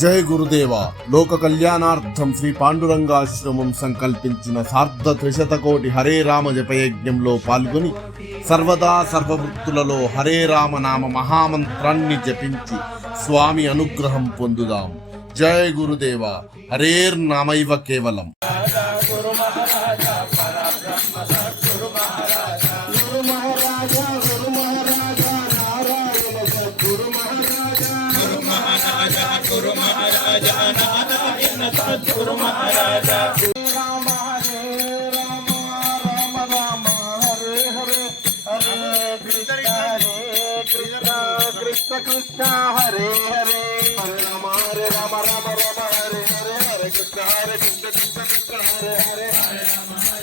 జయ గురుదేవ. లోక కళ్యాణార్థం శ్రీ పాండురంగాశ్రమం సంకల్పించిన సార్ధ త్రిశతకోటి హరే రామ జపయజ్ఞంలో పాల్గొని సర్వదా సర్వవృత్తులలో హరే రామ నామ మహామంత్రాన్ని జపించి స్వామి అనుగ్రహం పొందుదాం. జయ గురుదేవ. హరేర్నామైవ కేవలం. गुरु महाराजा नारायण सद्गुरु महाराजा राम हरे राम राम राम हरे हरे हरे कृष्ण कृष्ण कृष्ण हरे हरे हरे राम राम राम हरे हरे हरे कृष्ण कृष्ण कृष्ण हरे हरे हरे राम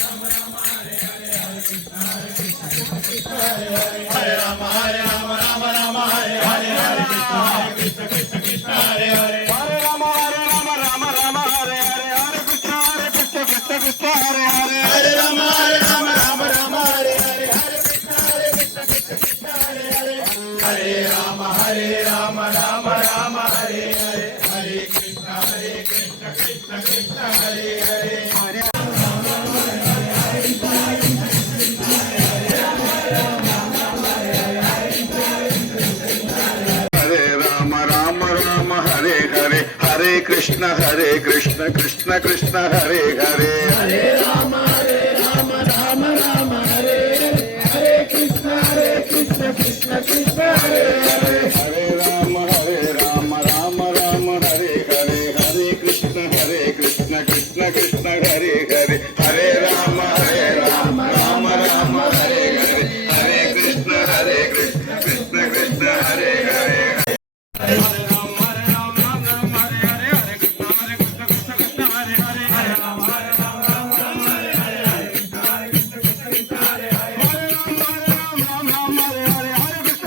राम राम हरे हरे हरे कृष्ण कृष्ण हरे हरे हरे राम राम राम हरे हरे हरे कृष्ण कृष्ण कृष्ण हरे हरे हरे राम राम राम हरे हरे हरे कृष्ण कृष्ण कृष्ण हरे हरे हरे राम राम राम हरे हरे हरे कृष्ण कृष्ण कृष्ण हरे हरे हरे राम राम राम हरे हरे हरे कृष्ण कृष्ण कृष्ण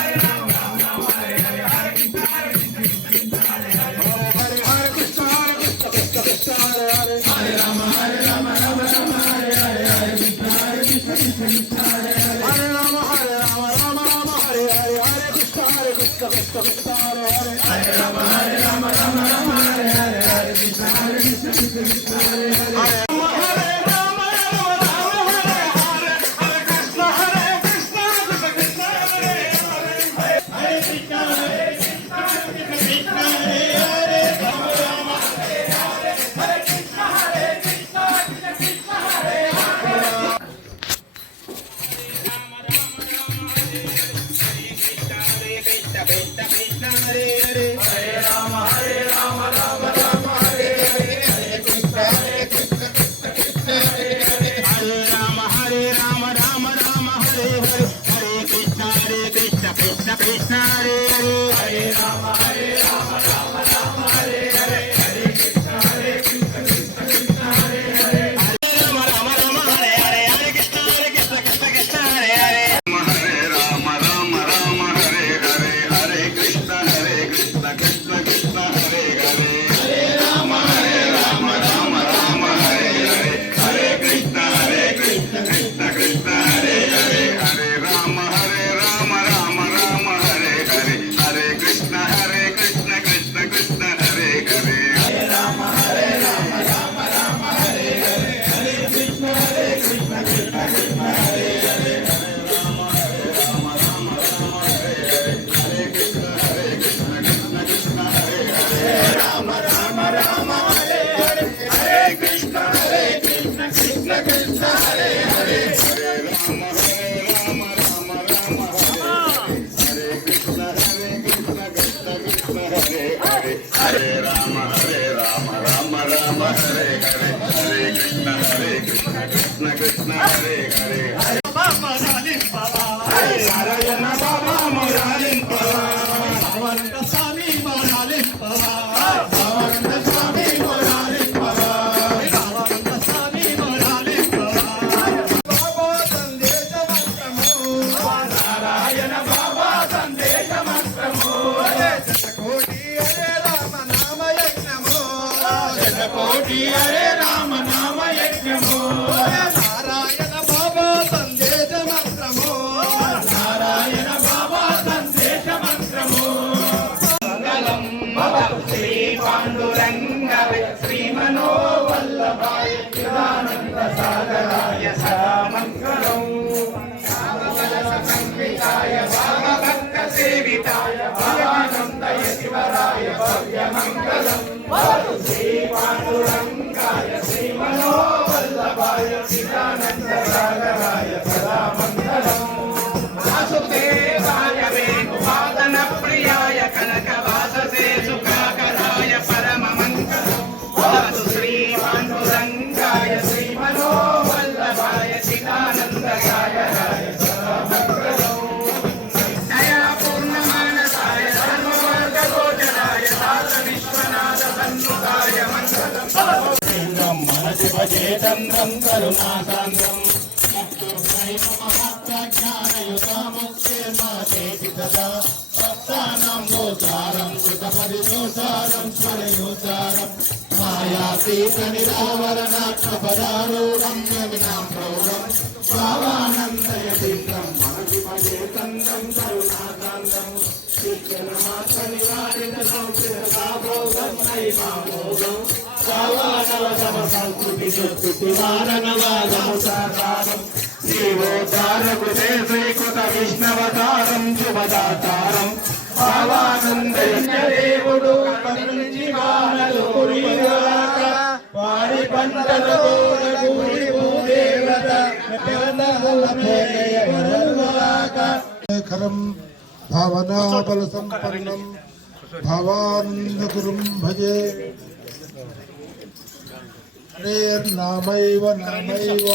हरे हरे हरे कृष्ण कृष्ण कृष्ण हरे हरे हरे राम राम राम हरे हरे कृष्ण कृष्ण कृष्ण हरे हरे हरे राम राम राम हरे हरे हरे कृष्ण कृष्ण कृष्ण हरे हरे हरे राम राम राम हरे हरे हरे कृष्ण कृष्ण कृष्ण हरे हरे कृष्ण हरे हरे बाबा जालिम बाबा नारायण बाबा मोरालिम बाबा भगवंत स्वामी मोरालिम बाबा भगवंत स्वामी मोरालिम बाबा भगवंत स्वामी मोरालिम बाबा बाबा संदेश मंत्रमो नारायण बाबा संदेश मंत्रमो हरे शतकोटी हरे राम नामय సదా మంగళం సంవితాయ భక్త సేవితాయ భవానందయ శివరాయ భవ్య మంగళం శ్రీ పాండురంగాయ శ్రీ మనోవల్లభాయ చిదానంద సాగరాయ సదా మంగళం వాసుదేవాయ వేణువాదన ప్రియాయ కనకవాససే సుఖాకరాయ పరమ మంగళం శ్రీ పాండురంగాయ శ్రీ మనోవల్లభాయ చిదానంద సాగరాయ సదా మంగళం దయాపూర్ణ మానసాయ ధర్మవర్గగోచరాయ దాత విశ్వనాథ సన్నుతాయ మంగళం మనసి భజేతంద్రం కరుణాకాంతం మాయాతీత నిరావరణాక్షపదారూఢం యమినాం ప్రౌఢం భావానందయ తీర్థం మనసి భజేతంద్రం కరుణాకాంతం శిక్షణమాత్ర నివారిత సంస్థితాభోగం నైమాభోగం భావానవ సమ సంస్కృతి దుస్థితి వారణవాదము సాకారం శ్రీవోద్ధారకృతే శ్రీకృత విష్ణవతారం శుభదాతారం భావానందయ దేవుడు కరుణించి వానలు కురియుగాక వారి పంటలు కూడి భూదేవత శేఖరం భావనాబల సంపన్నం భవానందగురుం భజే హరేర్నామైవ నామైవ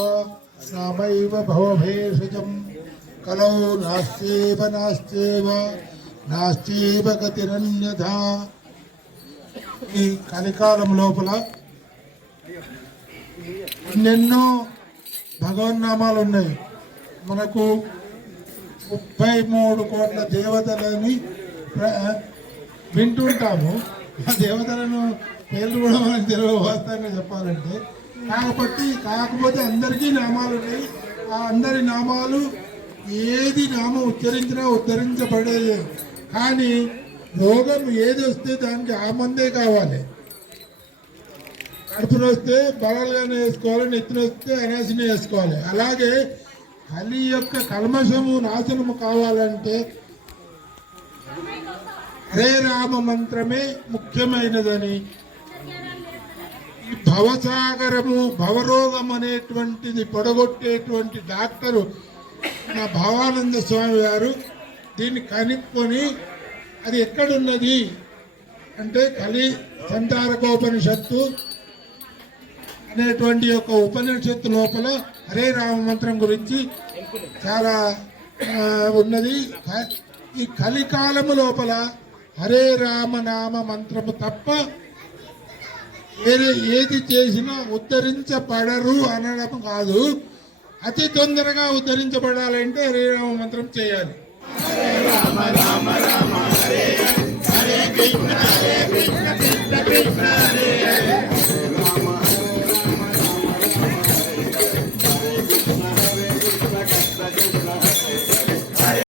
నామైవ భవభేషజం కలౌ నాస్త్యేవ నాస్త్యేవ నాస్త్యేవ గతిరన్యథా. ఈ కలికాలం లోపల ఎన్నెన్నో భగవన్నామాలు ఉన్నాయి. మనకు 33 కోట్ల దేవతలని వింటుంటాము. ఆ దేవతలను పేర్లు కూడా మనకు తెలియదు వాస్తవంగా చెప్పాలంటే. కాకపోతే అందరికీ నామాలు ఉన్నాయి. ఆ అందరి నామాలు ఏది నామం ఉచ్చరించినా ఉద్ధరించబడేది. కానీ రోగం ఏది వస్తే దానికి ఆ మందే కావాలి. కడుపును వస్తే బలాలుగానే వేసుకోవాలి, నెత్తిన వస్తే అనాసిని వేసుకోవాలి. అలాగే కలి యొక్క కల్మషము నాశనము కావాలంటే హరే రామ మంత్రమే ముఖ్యమైనదని, ఈ భవసాగరము భవరోగం అనేటువంటిది పొడగొట్టేటువంటి డాక్టరు నా భావానంద స్వామి గారు దీన్ని కనుక్కొని అది ఎక్కడున్నది అంటే కలి సంతారకోపనిషత్తు అనేటువంటి యొక్క ఉపనిషత్తు లోపల హరే రామ మంత్రం గురించి చాలా ఉన్నది. ఈ కలికాలము లోపల హరే రామ నామ మంత్రము తప్ప వేరే ఏది చేసినా ఉద్ధరించబడరు అనడం కాదు. అతి తొందరగా ఉద్ధరించబడాలంటే హరే రామ మంత్రం చేయాలి. హరే రామ రామ రామ హరే హరే కృష్ణ